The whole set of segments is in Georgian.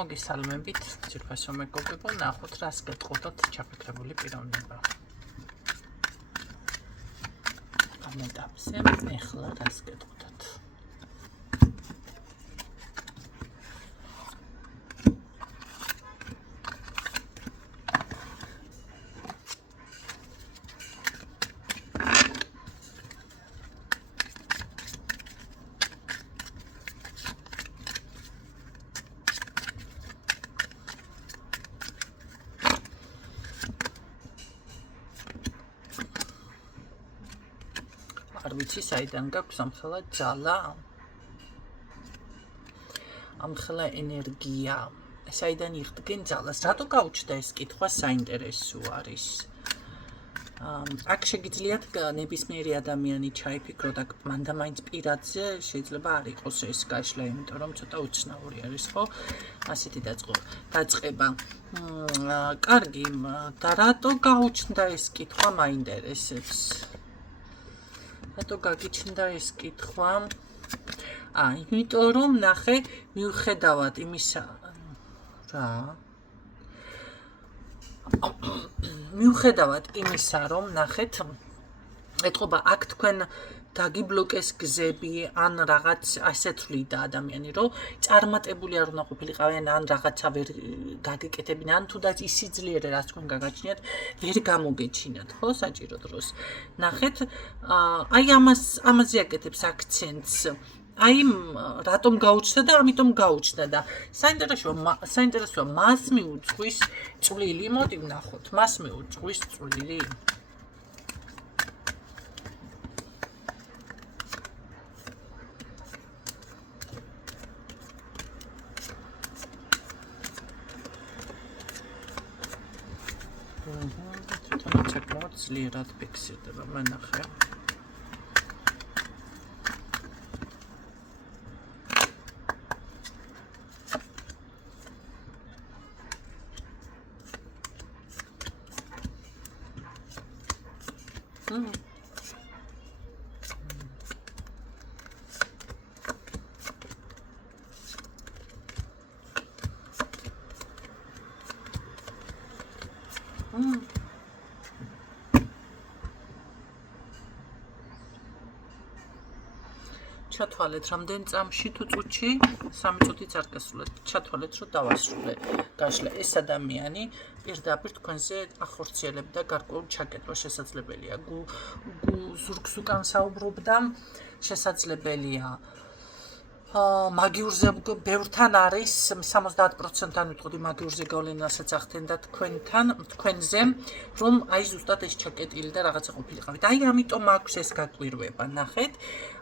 მოგესალმებით, ძირფასო მეგობრებო, ნახოთ რას გეტყოდოთ ჩაფიქრებული პიროვნება. ამ ეტაპზე ეხლა რას გეტყოდოთ. არ ვიცი საიდან გაქვს ამხელა ძალა, ამხელა ენერგია, საიდან იხდგენ ძალას, რატო გაუჩნდა ეს კითხვა საინტერესო არის. აქ შეგიძლიათ ნებისმიერი ადამიანი ჩაიფიქროთ, აქ მანდამაინც პირადზე შეიძლება არ იყოს ეს გაშლა, იმიტომ რომ ცოტა უცნაური არის, ხო? ასეთი დაწყება. კარგი, და რატო გაუჩნდა ეს კითხვა მაინტერესებს? რატო გაგიჩნდა ეს კითხვა? იმიტომ რომ ნახე, მიუხედავად იმისა, რომ ნახეთ, ეტყობა აქ თქვენ დაგიბლოკეს გზები, ან რაღაც ასეთ ვლიდა ადამიანი, რომ წარმატებული არ უნდა ყოფილიყავენ, ან რაღაცა ვერ გაგეკეთებინათ, ან თუნდაც ის სიძლიერე, რაც თქვენ გაგაჩნიათ, ვერ გამოგეჩინათ, ხო, საჭირო დროს. ნახეთ, აი ამაზე აკეთებს აქცენტს. აი რატომ გაუჩნდა და ამიტომ გაუჩნდა და საინტერესოა მას მიუძღვის წვლილი, მოდი ვნახოთ, მას მიუძღვის წვლილი. თვითონ საკმაოდ ძლიერად ფიქსირდება, მანახე. ჩათვალეთ რამდენ წამში თუ წუთში 3 წუთიც არ გასულეთ. ჩათვალეთ რომ დავასრულე გაშლა. ეს ადამიანი პირდაპირ თქვენზე ახორციელებდა გარკვეულ ჩაკეტვა შესაძლებელია. ზურგს უკან საუბრობდა, შესაძლებელია. მაგიურზე ბევრთან არის 70%-თან ვიტყოდი მაგიურზე გავლენასაც ახდენდა თქვენზე, რომ აი ზუსტად ეს ჩაკეტილი და რაღაცა ყოფილიყავით. აი ამიტომ აქვს ეს გაკვირვება, ნახეთ.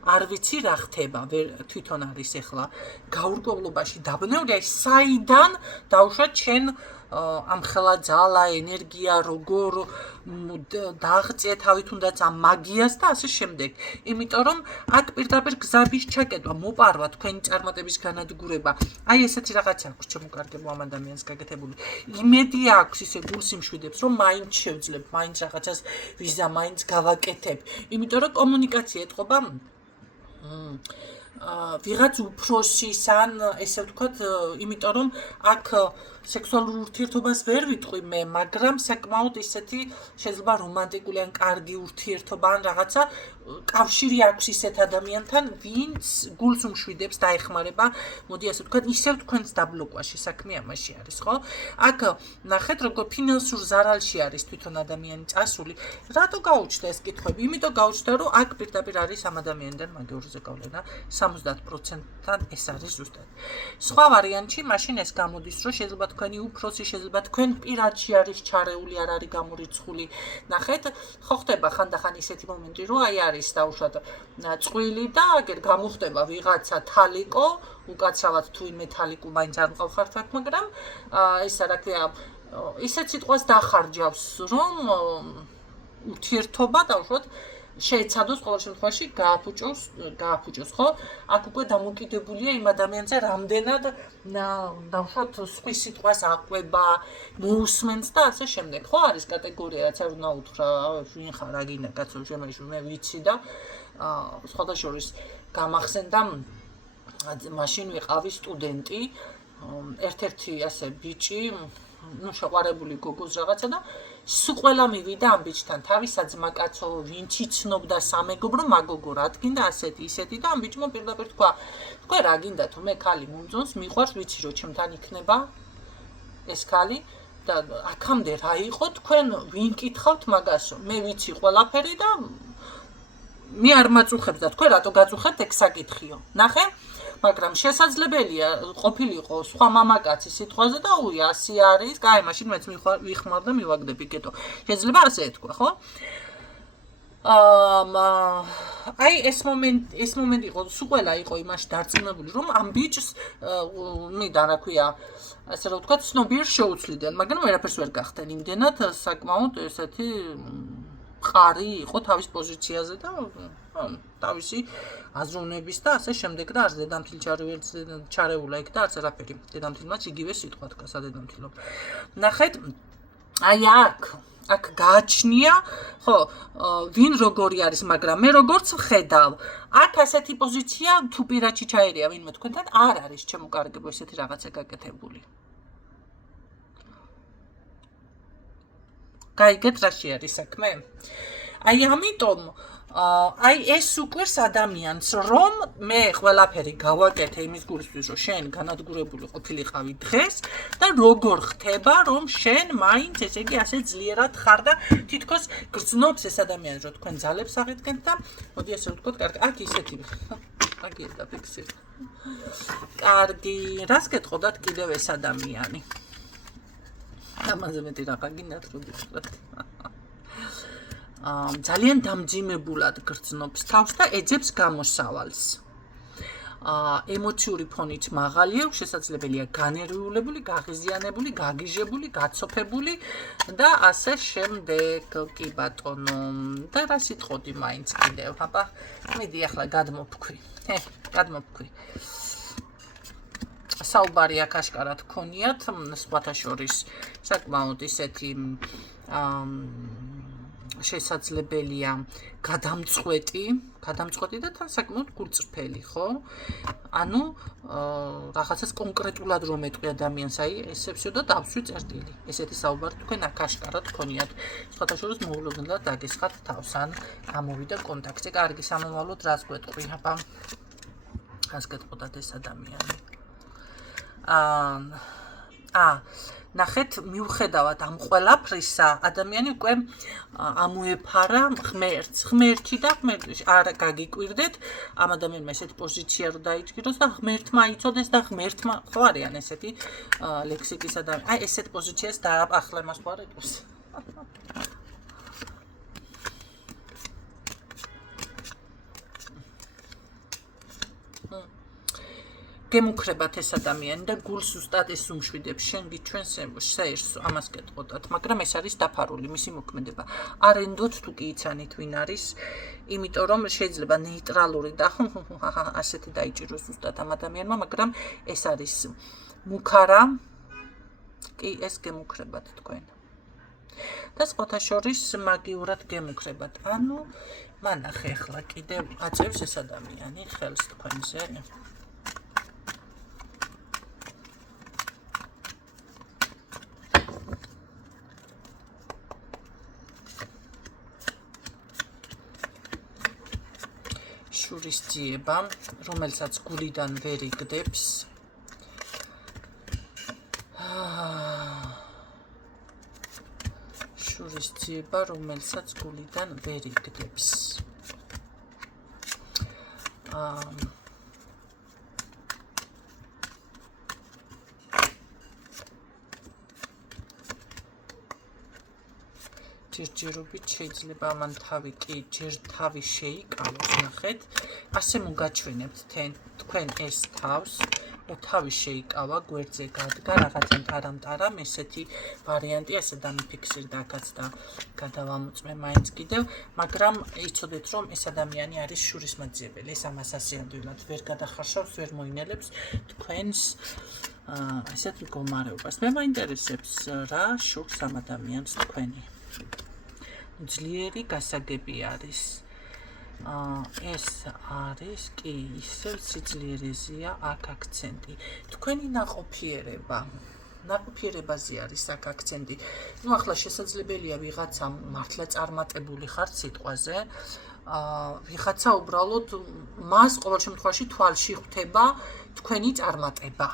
არ ვიცი რა ხდება, თვითონ არის ახლა გაურკვევლობაში დაბნეული, აი საიდან დავუშვათ შენ ამხელა ძალა, ენერგია, როგორ დააღწია თავი თუნდაც ამ მაგიას და ასე შემდეგ. იმიტომ რომ აქ პირდაპირ გზების ჩაკეტვა, მოპარვა, თქვენი წარმატების განადგურება. აი ესეთი რაღაც აქვს ჩემო კარგებო ამ ადამიანს გაკეთებული. იმედი აქვს, ისე გულს იმშვიდებს, რომ მაინც შევძლებ, მაინც რაღაცას ვიზა, მაინც გავაკეთებ. იმიტომ რომ კომუნიკაცია ეთყობა ვიღაც უფროსის ან ესე ვთქვათ, იმიტომ რომ აქ სექსუალურ ურთიერთობას ვერ ვიტყვი მე, მაგრამ საკმაოდ ისეთი შეიძლება რომანტიკული ან კარგი ურთიერთობა ან რაღაცა კავშირი აქვს ისეთ ადამიანთან, ვინც გულს უმშვიდებს, დაეხმარება, მოდი ასე ვთქვათ, ისევ თქვენს დაბლოკვაში საქმე ამაში არის, ხო? აქ ნახეთ, როგორ ფინანსურ ზარალში არის თვითონ ადამიანი წასული. რატო გაუჩნდა ეს კითხვები? იმიტომ გაუჩნდა, რომ აქ პირდაპირ არის ამ ადამიანიდან მაგიურზე გავლენა 70%-თან ეს არის ზუსტად. სხვა ვარიანტში მაშინ ეს გამოდის, რომ შეიძლება თქვენი უფროსი, შეიძლება თქვენ პირადში არის ჩარეული, არ არის გამორიცხული. ნახეთ, ხო ხდება ხანდახან ისეთი მომენტი, რომ აი არის დაუშვათ წყვილი და აგერ გამოხდება ვიღაცა თალიკო, უკაცრავად თუ იმე თალიკო მაინც არ მყავხართ აქ, მაგრამ ისა რა ქვია, ისეთ სიტყვას დახარჯავს, რომ ურთიერთობა დაუშვათ შეეცადოს ყოველ შემთხვევაში გააფუჭოს, ხო? აქ უკვე დამოკიდებულია იმ ადამიანზე, რამდენად დავუშვათ სხვის სიტყვას აყვება, მოусმენს და ასე შემდეგ. ხო, არის კატეგორია, რაც არ უნდა უთხრა, ვინ ხარ, რა გინდა, კაცო, შემეშ მე ვიცი და სხვადასხვა გამახსენდა მაშინ ვიყავი სტუდენტი ერთ-ერთი ასე ბიჭი, ну, შეყვარებული გოგოს რაღაცა და სულ ყველა მივიდა ამ ბიჭთან, თავის საძმაკაცო, ვინც იცნობდა სამეგობრო, მაგოგო რა თქინდა ასეთი, ისეთი და ამ ბიჭმა პირდაპირ თქვა, თქვენ რა გინდათო, მე ქალი მომძონს, მიყვარს, ვიცი რომ ჩემთან იქნება ეს ქალი და აქამდე რა იყო, თქვენ ვინ კითხავთ მაგასო, მე ვიცი ყველაფერი და მე არ მაწუხებს და თქვენ რატო გაწუხებთ ეგ საკითხიო. ნახე? მაგრამ შესაძლებელია ყოფილიყო სხვა მამაკაცის სიტყვაზე და უი 100 არის, კაი, მაშინ მეც ვიხმარ და მივაგდები, კეთო. შეიძლება ასე ეთქვა, ხო? აი ეს მომენტი იყო, სულ ყველა იყო იმაში დარწმუნებული, რომ ამ ბიჭს მიდან რა ქვია, ასე რომ ვთქვათ, ცნობიერს შეუცვლიდან, მაგრამ ვერაფერს ვერ გახდნენ. იმდენად საკმაოდ ესეთი ყარი იყო თავის პოზიციაზე და თავისი აზროვნების და ასე შემდეგ და არც დედამთილ ჩარეულა იქ და არც არაფერი. დედამთილმაც იგივე სიტყვა თქვა სადედამთილო. ნახეთ, აი აქ გააჩნია, ხო, ვინ როგორი არის, მაგრამ მე როგორც ხედავ, აქ ასეთი პოზიცია თუ პირადში ჩაერია ვინმე თქვენთან არ არის შემოკარგებო ესეთი რაღაცა გაკეთებული. გაიგეთ რაში არის საქმე? აი ამიტომ აი ეს უკვირს ადამიანს რომ მე ყველაფერი გავაკეთე იმის გულისთვის რომ შენ განადგურებული ყოფილიყავი დღეს და როგორ ხდება რომ შენ მაინც ესე იგი ასე ძლიერად ხარ და თითქოს გრძნობს ეს ადამიანი რომ თქვენ ძალებს აღიდგენთ და მოდი ასე ვთქვათ კარგი აქ ისეთი აგი დაფიქსირე კარგი რას გეტყოდათ კიდევ ეს ადამიანი ამაზე მეტი რაღა გინდათ რომ გიყვეთ ძალიან დამძიმებულად გრძნობს თავს და ეძებს გამოსავალს. ემოციური ფონით მაღალია, შესაძლებელია განერვიულებული, გაღიზიანებული, გაგიჟებული, გაცოფებული და ასე შემდეგ. კი ბატონო. და რა სიტყოდი მაინც კიდევ? აბა, მიდი ახლა გადმოვფქვი. გადმოვფქვი. საუბარი აქ აშკარად გქონიათ, სხვათა შორის საკმაოდ ისეთი შესაძლებელია გადამწყვეტი და თან საკმაოდ გულწრფელი, ხო? ანუ რაღაცას კონკრეტულად რომ ეტყვი ადამიანს, აი ესებსო და დავსვი წერტილი. ესეთი საუბარი თქვენ აქ აშკარად გქონიათ. სხვათა შორის მოულოდნელად დაგესხათ თავს, ან გამოვიდა კონტაქტზე. კარგი, სამომავლოდ რას გვეტყვი, აბა? რას გეტყოდათ ეს ადამიანი? ნახეთ, მიუხედავად ამ ყველაფრისა, ადამიანი უკვე ამოეფარა ღმერთს. ღმერთი და ღმერთი არ გაგიკვირდეთ, ამ ადამიანმა ესეთი პოზიცია რომ დაიჭიროს და ღმერთმა იცოდეს და ღმერთმა ხო არიან ესეთი ლექსიკის ადამიანი. აი ესეთ პოზიციას დააპახლემას ხო არ ეტყვის. გემუქრებათ ეს ადამიანი და გულს უსტად ეს უმშვიდებს შენ გიჩვენს სერს ამას გეტყოდათ, მაგრამ ეს არის დაფარული მისი მოქმედება. არენდოთ თუ კი იცანით ვინ არის, იმიტომ რომ შეიძლება ნეიტრალური და ასეთი დაიჭიროს უსტად ამ ადამიანმა, მაგრამ ეს არის მუქარა, კი ეს გემუქრებათ თქვენ. და სხვათა შორის მაგიურად გემუქრებათ. ანუ მანახე ახლა კიდევ აწევს ეს ადამიანი ხელს თქვენზე. შურისძიება, რომელსაც გულიდან ვერ იგდებს. შურისძიება, რომელსაც გულიდან ვერ იგდებს. ჯერჯერობით შეიძლება ამან თავი კი ჯერ თავი შეიკავოს, ნახეთ, ასე მოგაჩვენებთ თქვენ ეს თავს, თავი შეიკავა, გვერდზე გადგა, რაღაცა ტარამ-ტარამ, ესეთი ვარიანტი, ასე დამიფიქსირდა აქაც და გადავამოწმე მაინც კიდევ, მაგრამ იცოდეთ, რომ ეს ადამიანი არის შურისმაძიებელი, ეს ამას ასე ადვილად ვერ გადახარშავს, ვერ მოინელებს თქვენს ესეთ მდგომარეობას. მე მაინტერესებს რა შურს ამ ადამიანს თქვენი. ძლიერი გასაგები არის. ეს არის კი ისევ სიძლიერეზეა აქ აქცენტი. თქვენი ნაყოფიერებაზე არის აქ აქცენტი. ნუ ახლა შესაძლებელია ვიღაცა მართლა წარმატებული ხარ სიტყვაზე, ვიღაცა უბრალოდ მას ყოველ შემთხვევაში თვალში ხვდება თქვენი წარმატება.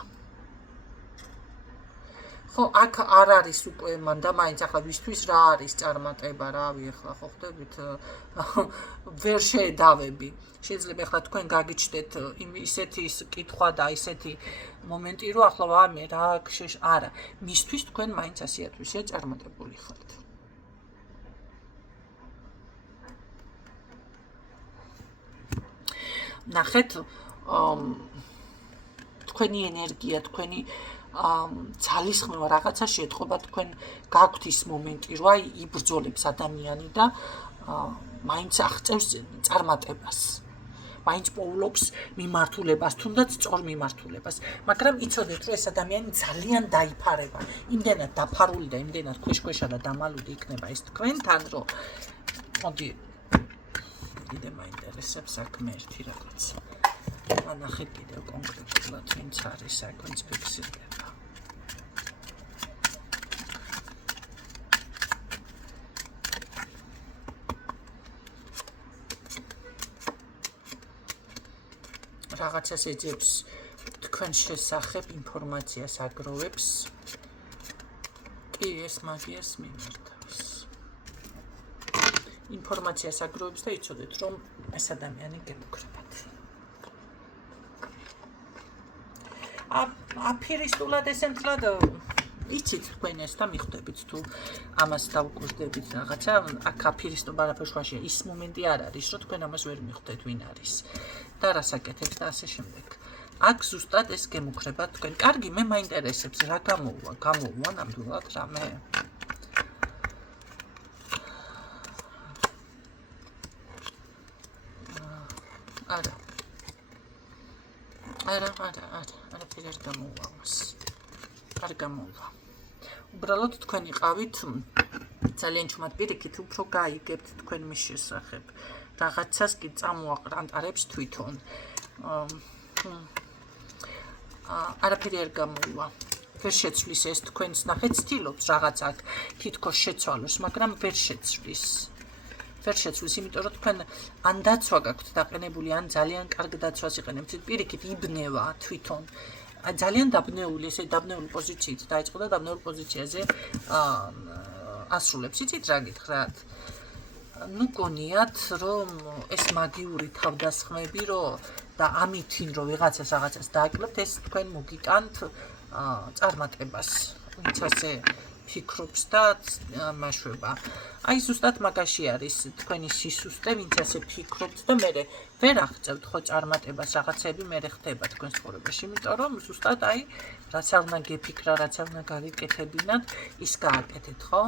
ხო, აქ არ არის უკვე მანდა მაინც ახლა ვისთვის რა არის წარმატება, რავი, ახლა ხო ხდებით ვერ შეედავები. შეიძლება ახლა თქვენ გაგიჩნდეთ ისეთი კითხვა და ისეთი მომენტი, რომ ახლა ვამე რა არა, მისთვის თქვენ მაინც ასიათვისია წარმატებული ხართ. ნახეთ, თქვენი ენერგია, თქვენი ძალისხმევა რაღაცაში ეთყობა თქვენ გაქვთ ის მომენტი, რომ აი იბრძოლებს ადამიანი და მაინც აღწევს წარმატებას. მაინც პოულობს მიმართულებას, თუნდაც სწორ მიმართულებას, მაგრამ იცოდეთ, რომ ეს ადამიანი ძალიან დაიფარება, იმდენად დაფარული და იმდენად ქვეშ-ქვეშა და დამალული იქნება ეს თქვენთან, რომ მოდი კიდე მაინტერესებს საქმე ერთი რაღაც. ნახეთ კიდევ კონკრეტულად ვინც არის, აქ ვინც ფიქსირდება. რაღაცას ეძებს თქვენ შესახებ ინფორმაციას აგროვებს. კი, ეს მაგიას მიმართავს. ინფორმაციას აგროვებს და იცოდეთ, რომ ეს ადამიანი გემუქრებათ. აფირისტულად ესენთლად იცით თქვენ ეს და მიხვდებით თუ ამას დავუკვირდებით რაღაცა, აქ აფირისტობა არაფერშუაშია, ის მომენტი არ არის, რომ თქვენ ამას ვერ მიხვდეთ ვინ არის და რას აკეთებს და ასე შემდეგ. აქ ზუსტად ეს გემუქრებათ თქვენ. კარგი, მე მაინტერესებს რა გამოუვა ნამდვილად რამე. არაფერი არ გამოუვა მას. არ გამოუვა. უბრალოდ თქვენ იყავით ძალიან ჩუმად პირიქით, უფრო გაიგებთ თქვენ მის შესახებ. რაღაცას კი წამოაყრანტარებს თვითონ. არაფერი არ გამოუვა. ვერ შეცვლის ეს თქვენს ნახეთ ცდილობს რაღაც აქ თითქოს შეცვალოს, მაგრამ ვერ შეცვლის. ვერ შეცვლის, იმიტომ რომ თქვენ ან დაცვა გაქვთ დაყენებული, ან ძალიან კარგ დაცვას იყენებთ. პირიქით იბნევა თვითონ. ძალიან დაბნეული, ესე დაბნეული პოზიციით დაიწყო და დაბნეულ პოზიციაზე ასრულებს. იცით რა გითხრათ? ნუ გონიათ, რომ ეს მაგიური თავდასხმები, რომ და ამითინ რომ რაღაცას დააკლებთ, ეს თქვენ მოგიტანთ წარმატებას. ვინც ასე ფიქრობს და მაშვება. აი ზუსტად მაგაში არის თქვენი სისუსტე, ვინც ასე ფიქრობთ და მე ვერ აღწევთ ხო წარმატებას, რაღაცები მე ხდება თქვენს ცხოვრებაში, იმიტომ რომ ზუსტად აი რაც არ უნდა გეფიქრა, რაც არ უნდა გაგიკეთებინათ, ის გააკეთეთ, ხო?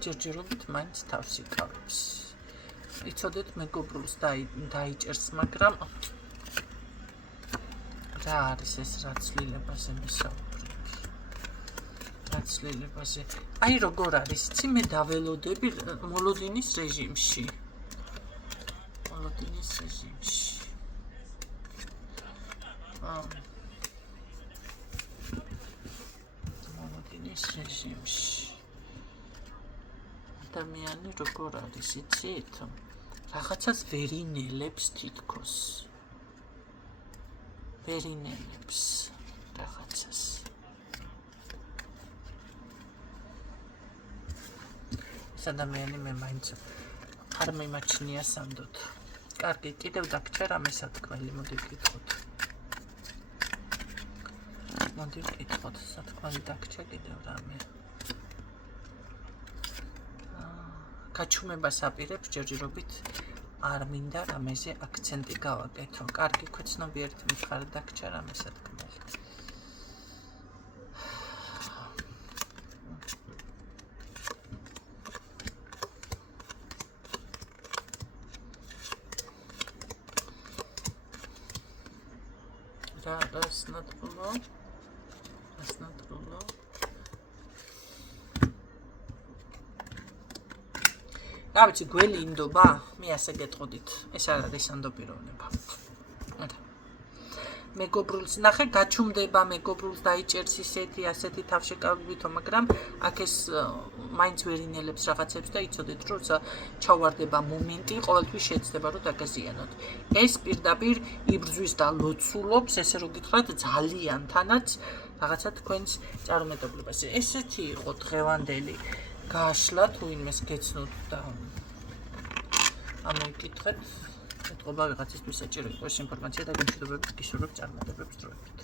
ჯერჯერობით მაინც თავს იკავებს. იცოდეთ, მეგობრებს დაიჭერს, მაგრამ რა არის ეს რაცლილებაზე მისაუბრები? რაცლილებაზე. აი როგორ არის, იცი მე დაველოდები მოლოდინის რეჟიმში. ადამიანი როგორ არის, იცით? რაღაცას ვერ ინელებს თითქოს. ვერ ინელებს რაღაცას. ეს ადამიანი მე მაინც არ მიმაჩნია სანდოდ. კარგი, კიდევ დაგჭერ რამე სათქმელი, მოდი ვკითხოთ. სათქმელი დაგჭერ კიდევ რამე. გაჩუმებას აპირებს ჯერჯერობით არ მინდა რამეზე აქცენტი გავაკეთო. კარგი, ქვეცნობიერთ მითხარ დაგჭა რამე სათქმელი. რა ასნათბლო. რა ვიცი, გველი ინდობა? მე ასე გეტყოდით. ეს არ არის სანდოპიროვნება. მეგობრულს ნახე, გაჩუმდება მეგობრულს დაიჭერს ისეთი, ასეთი თავშეკავებითო, მაგრამ აქ ეს მაინც ვერ ინელებს რაღაცებს და იცოდეთ, რომ ჩავარდება მომენტი, ყოველთვის შეეცდება, რომ დაგაზიანოთ. ეს პირდაპირ იბრძვის და ლოცულობს, ესე რომ გითხრათ, ძალიან თანაც რაღაცა თქვენს წარუმეტებლებას. ესეთი იყო დღევანდელი გაშლა, თუ იმეს გეცნოთ და ამოიკითხეთ. ეთყობა ვიღაცისთვის საჭირო იყო ეს ინფორმაცია და გემშვიდობებით გისურვებთ წარმატებებს დროებით.